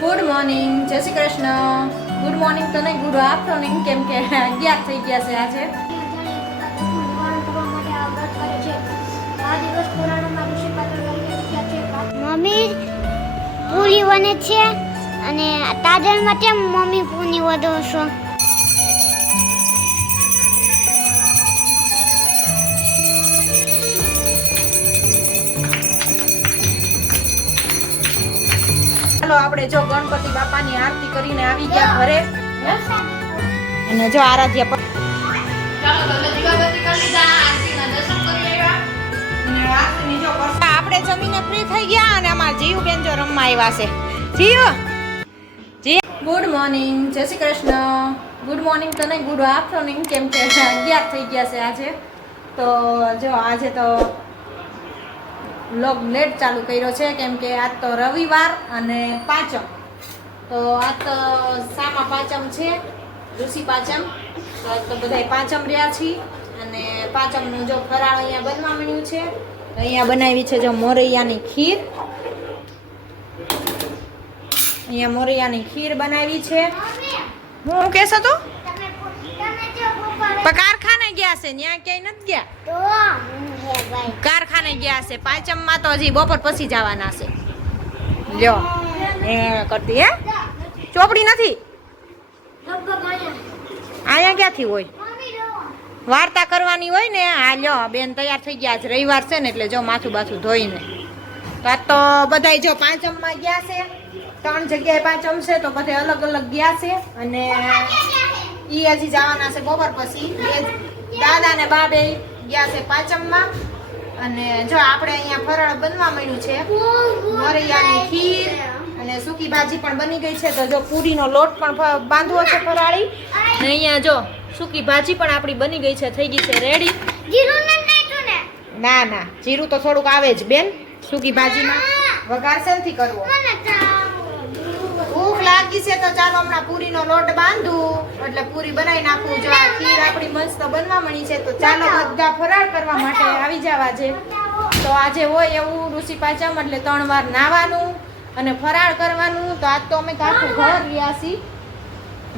Good morning, જય Shri Krishna. Good morning તો નહીં, ગુડ આફ્ટરનૂન, કેમ કે 11 થઈ ગયા છે આજે. મમ્મી પૂરી બને છે અને તાજરમાં કેમ મમ્મી પૂરી વધો છો? ચાલો આપણે જો ગણપતિ બાપાની આરતી કરીને આવી ગયા ઘરે અને જો આરાધ્યા આપણે જમીને ફ્રી થઈ ગયા અને અમારા જીવ બેન જો રમવા આવ્યા છે. જીવ ગુડ મોર્નિંગ, જય શ્રી કૃષ્ણ. ગુડ મોર્નિંગ તો નહીં, ગુડ આફ્ટરનૂન, કેમ કે 11 થઈ ગયા છે આજે. તો જો આજે તો વ્લોગ લેટ ચાલુ કર્યો છે કેમ કે આજ તો રવિવાર અને પાંચમ. તો આજ તો સામા પાંચમ છે, ઋષિ પાંચમ. તો આજ તો બધાય પાંચમ રહ્યા છીએ અને પાંચમનું જો ફરાળ અહીંયા બનવા માંડ્યું છે. અહીંયા બનાવી છે જો મોરૈયાની ખીર. અહીંયા મોરૈયાની ખીર બનાવી છે. હું કહેશો તું કારખાને ગયા છે, ત્યાં ક્યાંય નથી ગયા. કારખાને ગયા છે. પાંચમમાં તો હજી બપોર પછી જવાના છે. લ્યો એ કરતી હે ચોપડી નથી અહીંયા ક્યાંથી હોય? વાર્તા કરવાની હોય ને. આ લ્યો બેન તૈયાર થઈ ગયા. આજ રવિવાર છે ને એટલે જો માથું બાથું ધોઈને. તો આજ તો બધાય જો પાંચમમાં ગયા છે. 3 જગ્યાએ પાંચમ છે તો બધે અલગ અલગ ગયા છે અને ઈ હજી જવાના છે બપોર પછી. દાદા ને બા બે ગયા છે પાંચમમાં અને જો આપણે અહીંયા ફરાળ બનવા માંડ્યું છે. મોરૈયાની ખીર અને સૂકી ભાજી પણ બની ગઈ છે. તો જો પૂરીનો લોટ પણ બાંધવો છે ફરાળી. અને અહીંયા જો સૂકી ભાજી પણ આપણી બની ગઈ છે, થઈ ગઈ છે રેડી. ના ના, જીરું તો થોડુંક આવે જ બેન સૂકી ભાજીમાં. વઘાર શેનથી કરવો? ભૂખ લાગી છે તો ચાલો હમણાં પૂરીનો લોટ બાંધું એટલે પૂરી બનાવી નાખું. જો આ ખીર આપણી મસ્ત બનવા મળી છે તો ચાલો બધા ફરાળ કરવા માટે આવી જવા છે. તો આજે હોય એવું ઋષિ પાંચમ એટલે 3 વાર નાવાનું અને ફરાળ કરવાનું. તો આજ તો અમે તો આખું ઘર રહ્યા છીએ.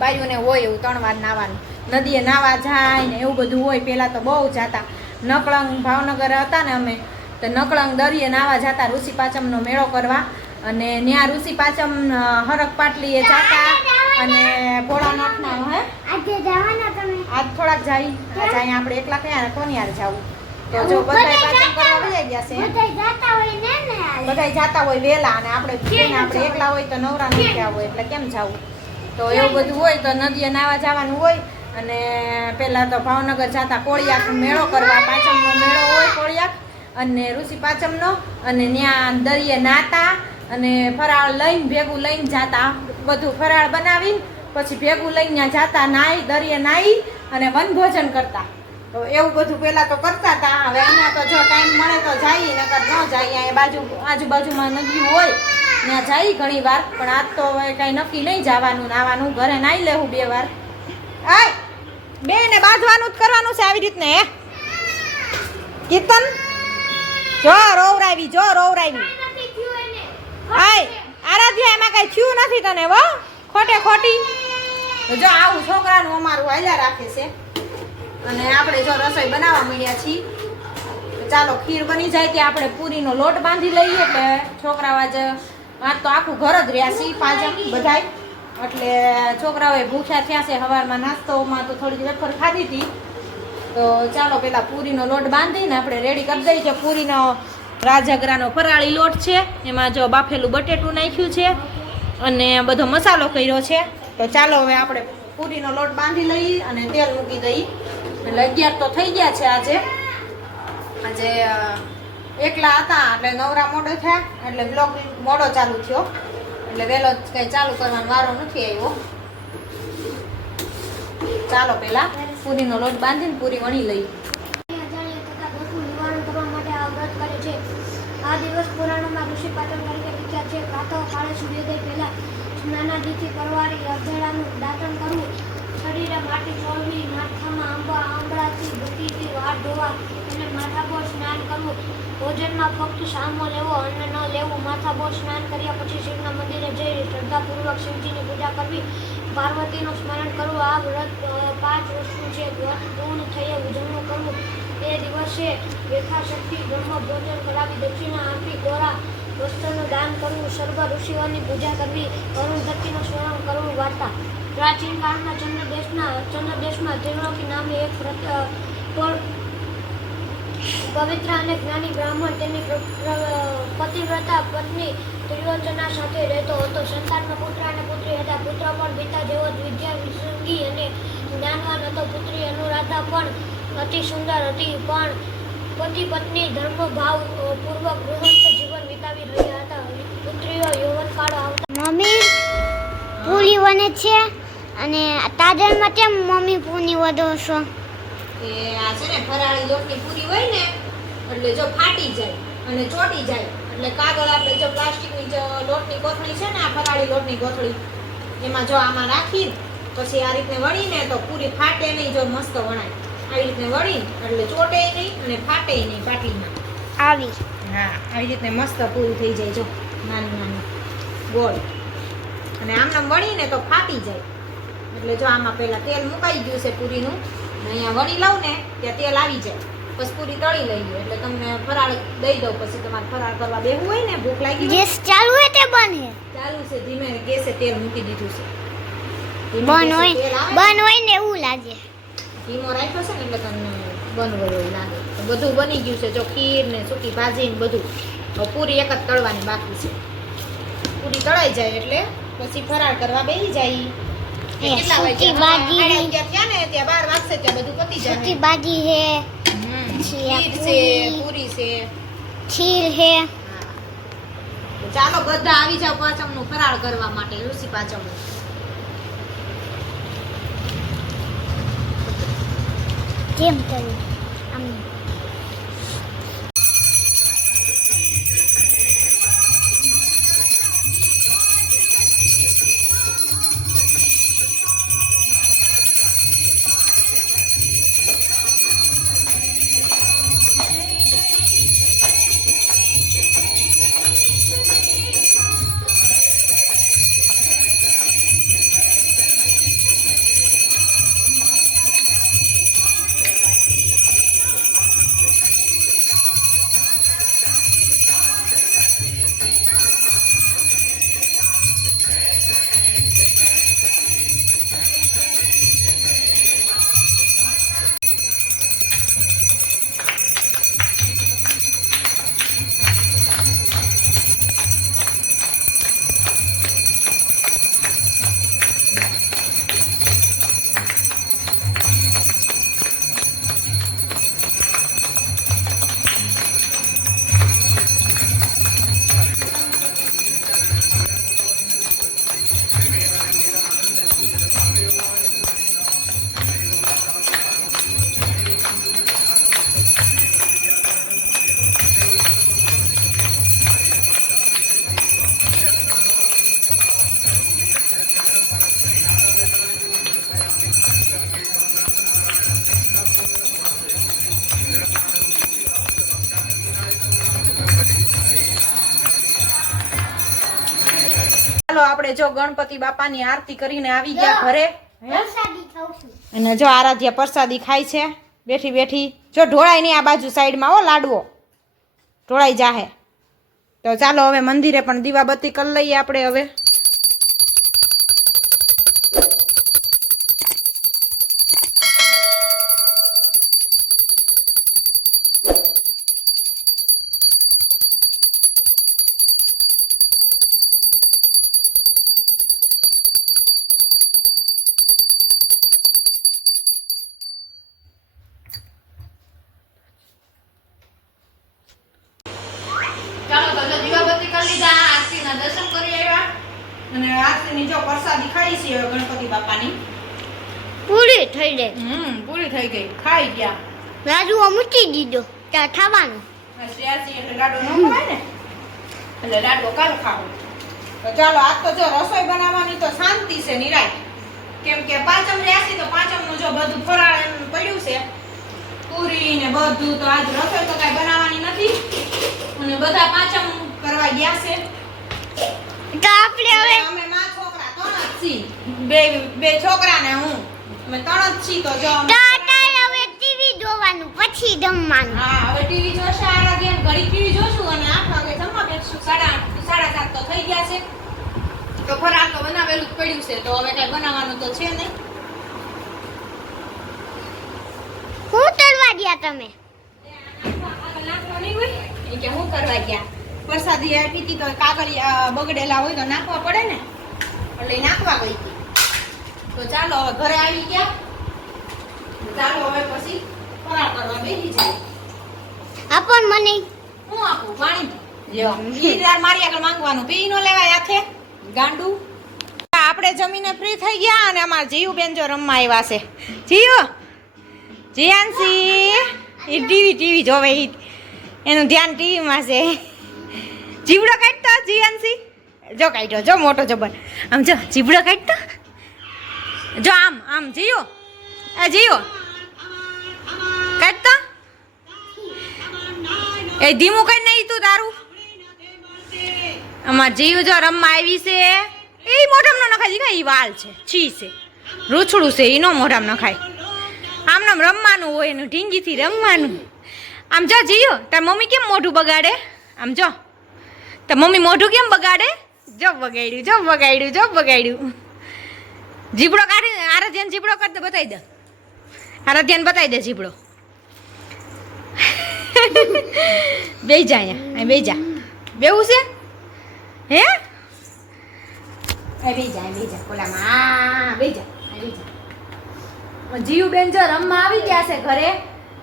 બાયુને હોય એવું 3 વાર નાવાનું. નદીએ નાવા જાય ને એવું બધું હોય. પહેલાં તો બહુ જાતા. નકળંગ ભાવનગર હતા ને અમે તો નકળંગ દરિયે નાવા જતા ઋષિ પાંચમનો મેળો કરવા. અને ત્યાં ઋષિ પાંચમ હરક પાટલીએ જાતા અને ભોળાનાથના હે આજ થોડાક જાય. આજે અહીંયા આપણે એકલા કયા કોની યાર જવું? તો જો બધાય પાંચમ કરવા વહી ગયા છે. બધાય જાતા હોય વહેલા અને આપણે એકલા હોય તો નવરા નથી થયા હોય એટલે કેમ જવું? તો એવું બધું હોય તો નદીએ નાવા જવાનું હોય. અને પહેલાં તો ભાવનગર જતા કોળિયાક મેળો કરવા. પાંચમનો મેળો હોય કોળિયાક અને ઋષિ પાંચમનો. અને ત્યાં દરિયે નાતા અને ફરાળ લઈને ભેગું લઈને જાતા. બધું ફરાળ બનાવીને પછી ભેગું લઈને જાતા. નાઈ દરિયે નાઈ અને વનભોજન કરતા. તો એવું બધું પહેલાં તો કરતા હતા. હવે અહીંયા તો જો ટાઈમ મળે તો જઈએ, નકર ન જઈએ. અહીંયા આજુબાજુમાં નદી હોય ત્યાં જઈએ ઘણી વાર. પણ આજ તો હવે કાંઈ નક્કી નહીં જવાનું નાવાનું. ઘરે નાઈ લેવું 2 વાર. આય બે ને બાંધવાનું જ કરવાનું છે આવી રીતને. હે કીર્તન જો રોવરાવી આય આરાધ્યા એમાં કઈ થયું નથી તને હો ખોટે ખોટી. જો આવું છોકરાનું અમારું હાલ્યા રાખે છે અને આપણે જો રસોઈ બનાવવા માંડ્યા છીએ. ચાલો ખીર બની જાય ત્યાં આપણે પૂરીનો લોટ બાંધી લઈએ એટલે છોકરાઓ આજ તો આખું ઘર જ રહ્યા છીએ પાંચમ બધાય. એટલે છોકરાઓએ ભૂખ્યા થયા છે. સવારમાં નાસ્તોમાં તો થોડી વેફર ખાધી હતી. તો ચાલો પેલા પૂરીનો લોટ બાંધીને આપણે રેડી કરી દઈએ. કે પૂરીનો રાજગરાનો ફરાળી લોટ છે. એમાં જો બાફેલું બટેટું નાખ્યું છે અને બધો મસાલો કર્યો છે. તો ચાલો હવે આપણે પૂરીનો લોટ બાંધી લઈએ અને તેલ મૂકી દઈએ. એટલે 11 તો થઈ ગયા છે આજે એકલા હતા એટલે નવરા મોડો થયા એટલે બ્લોગ મોડો ચાલુ થયો. એટલે વહેલો કંઈ ચાલુ કરવાનો વારો નથી આવ્યો. ચાલો પેલા પૂરીનો લોટ બાંધીને પૂરી વણી લઈએ. આ દિવસ પુરાણોમાં ઋષિ પાંચમ તરીકે વિખ્યાત છે. પ્રાતઃ કાળે સૂર્યોદય પહેલા સ્નાનાદિથી પરવારી અર્ધેડાનું દાતણ કરવું શરીરે માટી ચોળવી, માથામાં આંબળાથી બકીથી વાળ ધોવા અને માથાપોર સ્નાન કરવું. ભોજનમાં ફક્ત સામો લેવો, અન્ન ન લેવું. માથાપોર સ્નાન કર્યા પછી શિવના મંદિરે જઈ શ્રદ્ધાપૂર્વક શિવજીની પૂજા કરવી. પાર્વતીનું સ્મરણ કરવું. આ વ્રત 5 વર્ષનું છે. વ્રત પૂર્ણ થયે ઉજવણું કરવું. એ દિવસે યથાશક્તિ બ્રહ્મ ભોજન કરાવી, દક્ષિણા આપી, કોરા વસ્ત્રનું દાન કરવું. સર્વ ઋષિઓની પૂજા કરવી. અરુંધતીનું સ્મરણ કરવું. વાર્તા. પ્રાચીન કાળમાં ચંદ્રદેશમાં ત્રિલોકી નામે એક પવિત્ર અને જ્ઞાની બ્રાહ્મણ તેની પતિવ્રતા પત્ની ત્રિલોચના સાથે રહેતો હતો. સંતાનમાં પુત્ર અને પુત્રી હતા. પુત્ર પણ પિતા જેવો જ વિદ્યા વિસંગી અને જ્ઞાનવાન હતો. પુત્રી અનુરાધા પણ અતિ સુંદર હતી, પણ પતિ પત્ની ધર્મભાવ પૂર્વક ગૃહસ્થ જીવન વિતાવી રહ્યા હતા. પુત્રીઓ યૌવનકાળ આવતા મમ્મી પૂરી બને છે અને તાજરમાં કેમ મમ્મી પૂરી વધો છો? એ આ છે ને ફરાળી લોટની પૂરી હોય ને એટલે જો ફાટી જાય અને ચોટી જાય એટલે કાગળ આપણે જો પ્લાસ્ટિકની જો લોટની કોથળી છે ને આ ફરાળી લોટની કોથળી એમાં જો આમાં રાખી પછી આ રીતને વળીને તો પૂરી ફાટે નહીં, જો મસ્ત વણાય આવી રીતને વળી એટલે ચોટે નહીં અને ફાટે નહીં પાટલીમાં આવી. હા, આવી રીતને મસ્ત પૂરી થઈ જાય જો નાની નાની ગોળ અને આમ વળીને તો ફાટી જાય એટલે જો આમાં પહેલા તેલ મુકાઈ ગયું છે પૂરીનું ને અહીંયા વણી લઉં ને ત્યાં તેલ આવી જાય પછી પૂરી તળી લઈએ એટલે તમને ફરાળ દઈ દઉં. પછી તમારે ફરાળ કરવા બેહવું હોય ને ભૂખ લાગી હોય ગેસ ચાલુ હોય તે બંધ ચાલુ છે, ધીમે ગેસે તેલ મૂકી દીધું છે. ધીમે બંધ ગેસે હોય તેલ આવે બંધ હોય ને એવું લાગે. ધીમો રાખ્યો છે ને એટલે તમને બંધ હોય એવું લાગે. તો બધું બની ગયું છે જો ખીર ને સૂકી ભાજી ને બધું. હવે પૂરી એક જ તળવાની બાકી છે. પૂરી તળાઈ જાય એટલે પછી ફરાળ કરવા બેસી જાય. કેટલા સૂકી વાગ્યા? ભાજી થયા ને ત્યાં 12 વાગશે ત્યાં બધું પતી જાય. સૂકી ભાજી હે, ખીર છે, પૂરી છે. ખીર હે. તો ચાલો બધા આવી જાવ પાંચમનું ફરાળ કરવા માટે, ઋષિ પાંચમનું. કેમ કર્યું આમ ચાલો આપણે જો ગણપતિ બાપાની આરતી કરીને આવી ગયા ઘરે. પ્રસાદી ખાઉં છું. અને જો આરાધ્યા પ્રસાદી ખાય છે બેઠી બેઠી. જો ઢોળાય નહીં આ બાજુ સાઈડમાં હો, લાડવો ઢોળાઈ જાહે. તો ચાલો હવે મંદિરે પણ દીવાબત્તી કરી લઈએ આપણે હવે. ચાલો તો જો દીવાબત્તી કરી લીધા, આરતીના દર્શન કરી આવ્યા અને આરતીની જો પ્રસાદી ખાઈ છે હવે ગણપતિ બાપાની. પૂરી થઈ ગઈ. પૂરી થઈ ગઈ, ખાઈ ગયા. રાજુઓ મૂકી દીધો ત્યાં ખાવાનું. આ શ્રેયાસી એટલે લાડવો ન ખવાય ને એટલે લાડવો કાલ ખાવો. તો ચાલો આજ તો જો રસોઈ બનાવવાની તો શાંતિ છે નિરાય. કેમ કે પાંચમ રહ્યા છે તો પાંચમનું જો બધું ફરાળ એમ પડ્યું છે, પૂરી ને બધું, તો આજ રસોઈ તો કઈ બનાવવાની નથી અને બધા પાંચમ કરવા ગયા છે. તો આપણે હવે અમે માં છોકરા ત્રણ જ છીએ, બે છોકરા ને હું, અમે ત્રણ જ છીએ. તો જો હવે ટીવી જોવાનું પછી જમવાનું. હા, હવે ટીવી જોશે આરાધ્યા, ઘડી ટીવી જોશું અને 8 વાગે જમવા બેસશું. 8:30 7:30 તો થઈ ગયા છે. તો ફરાળ તો બનાવેલું જ પડ્યું છે, તો હવે કઈ બનાવવાનું તો છે નહીં. હું તળવા ગયા તમે? નાખવા નહીં હોય એ કે હું કરવા ગયા, પ્રસાદી આપી હતી તો કાગળિયા બગડેલા હોય તો નાખવા પડે ને, એટલે નાખવા ગઈ હતી. તો ચાલો હવે ઘરે આવી ગયા, ચાલો હવે પછી ફરાળ કરવા બેસી જાય. આપણ મને હું આપું પાણી લ્યો, ઈ યાર મારી આગળ માંગવાનું, પી નો લેવાય હાથે ગાંડું. આપણે જમીને ફ્રી થઈ ગયા અને અમાર જીયુબેન જો રમવા આવ્યા છે. જીયુ, જીયાનસી એ ટીવી જોવે, એનું ધ્યાન ટીવીમાં છે. જીવડો કાઢતો જીયાનસી, જો કાઢ્યો, જો મોટો જબર, આમ જો જીવડો કાઢતો, જો આમ જીયો, એ જીયો કાઢતો, એ ધીમું કઈ નહીં તું તારું. અમાર જીવ જો રમવા આવી છે, એ મોઢામાં ન નખાય, દીકરા ઈ વાલ છે, છી છે, રૂછડું છે, ઈ નો મોઢામાં નખાય. આમ નામ રમવાનું હોય એનું, ઢીંગીથી રમવાનું. આમ જો જીયો, તાર મમ્મી કેમ મોઢું બગાડે, આમ જો તાર મમ્મી મોઢું કેમ બગાડે, જો બગાડ્યું. જીબડો કાઢી, આરાધ્યાન જીબડો કરી દે, બતાવી દે, આરાધ્યાન બતાવી દે જીબડો. બેહી જા અહીંયા, બેહી જા, બેવું છે હે, બેહી જા ઓલામાં, બેહી જા. જીયુબેન જો રમવા આવી ગયા છે ઘરે,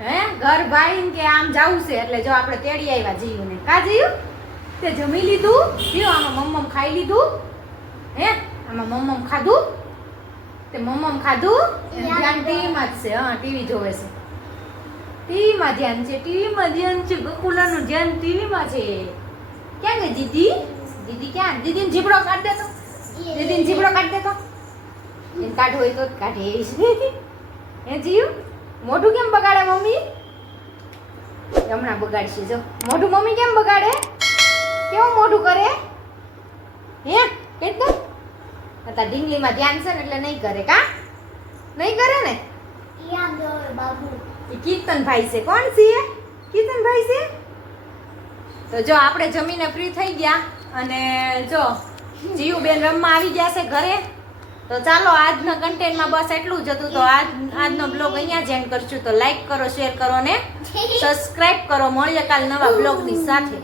હે ઘર ભાઈ કે આમ જાવું છે, એટલે જો આપણે તેડી આવ્યા જીયુને. કા જીયુ, તે જમી લીધું? જીયુ આમાં મમ્મમ ખાઈ લીધું? હે આમાં મમ્મમ ખાધું? તે મમ્મમ ખાધું? ધ્યાન ટીવીમાં જ છે. હા, ટીવી જોવે છે, ટીવીમાં ધ્યાન છે, ગકુલાનું ધ્યાન ટીવીમાં છે. ક્યાં ગઈ દીદી ક્યાં? દીદીને જીબડો કાઢ દેતો, એને કાઢવો હોય તો કાઢે. હે જીયુ, મોઢું કેમ બગાડે મમ્મી? હમણાં બગાડશે જો મોઢું. મમ્મી કેમ બગાડે? કેવું મોઢું કરે હે? કઈ તો તાર ઢીંગલીમાં ધ્યાન છે ને એટલે નહીં કરે. કા નહીં કરે ને? બાબુ એ કીર્તનભાઈ છે. કોણ છે? કીર્તનભાઈ છે. તો જો આપણે જમીને ફ્રી થઈ ગયા અને જો જીયુબેન રમવા આવી ગયા છે ઘરે. તો ચાલો આજના કન્ટેન્ટમાં બસ એટલું જ હતું. તો આજનો બ્લોગ અહીંયા જ એન્ડ કરશું. તો લાઈક કરો, શેર કરો ને સબસ્ક્રાઇબ કરો. મળીએ કાલ નવા બ્લોગની સાથે.